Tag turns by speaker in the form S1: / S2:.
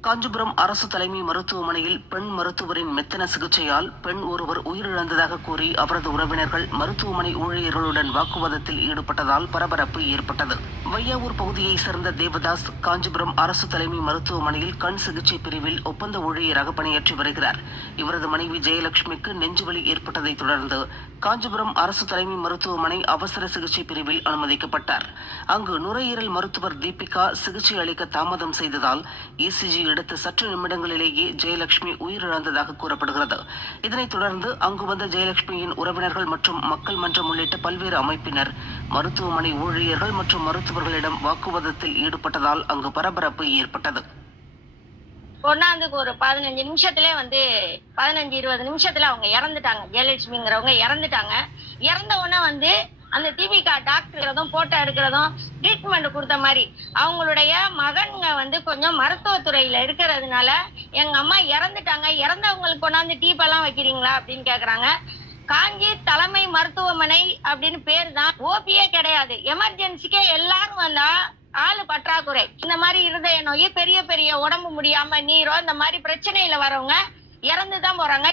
S1: காஞ்சிபுரம் அரசு தலைமை மருத்துவமனையில் பெண் மருத்துவரின் மெத்தன சிகிச்சையால் பெண் ஒருவர் உயிரிழந்ததாக கூறி அவரது உறவினர்கள் மருத்துவமனை ஊழியர்களுடன் வாக்குவாதத்தில் ஈடுபட்டதால் பரபரப்பு ஏற்பட்டது. வையாவூர் பகுதியைச் சேர்ந்த தேவதாஸ் காஞ்சிபுரம் அரசு தலைமை மருத்துவமனையில் கண் சிகிச்சை பிரிவில் ஒப்பந்த ஊழியராக பணியாற்றி வருகிறார். இவரது மனைவி ஜெயலட்சுமிக்கு நெஞ்சுவலி ஏற்பட்டதைத் தொடர்ந்து காஞ்சிபுரம் அரசு தலைமை மருத்துவமனை அவசர சிகிச்சை பிரிவில் அனுமதிக்கப்பட்டார். அங்கு நுரையீரல் மருத்துவர் தீபிகா சிகிச்சை அளிக்க தாமதம் செய்ததால் இசிஜி எடுத்த சற்று நிமிடங்களிலேயே ஜெயலட்சுமி உயிரிழந்ததாக கூறப்படுகிறது. இதனைத் தொடர்ந்து அங்கு வந்த ஜெயலட்சுமியின் உறவினர்கள் மற்றும் மக்கள் மன்றம் உள்ளிட்ட பல்வேறு அமைப்பினர் மருத்துவமனை ஊழியர்கள் மற்றும் மருத்துவர்களிடம் வாக்குவாதத்தில் ஈடுபட்டதால் அங்கு பரபரப்பு ஏற்பட்டது.
S2: கொண்டாந்து ஒரு பதினஞ்சு நிமிஷத்துல வந்து பதினஞ்சு இருபது நிமிஷத்துல அவங்க இறந்துட்டாங்க. ஜெயலட்சுமிங்கிறவங்க இறந்துட்டாங்க. இறந்த உடனே வந்து அந்த தீபிகா டாக்டர் போட்டோ எடுக்கிறதும் ட்ரீட்மெண்ட் கொடுத்த மாதிரி அவங்களுடைய மகன்ங்க வந்து கொஞ்சம் மருத்துவத்துறையில இருக்கிறதுனால எங்க அம்மா இறந்துட்டாங்க. இறந்தவங்களுக்கு கொண்டாந்து டீப்பெல்லாம் வைக்கிறீங்களா அப்படின்னு கேக்குறாங்க. காஞ்சி தலைமை மருத்துவமனை அப்படின்னு பேர் தான் ஓபியே கிடையாது. எமர்ஜென்சிக்கே எல்லாரும் வந்தா ஆளு பற்றாக்குறை. இந்த மாதிரி இருதய நோய் பெரிய பெரிய உடம்பு முடியாம நீரோ இந்த மாதிரி பிரச்சனையில வரவங்க இறந்து தான் போறாங்க.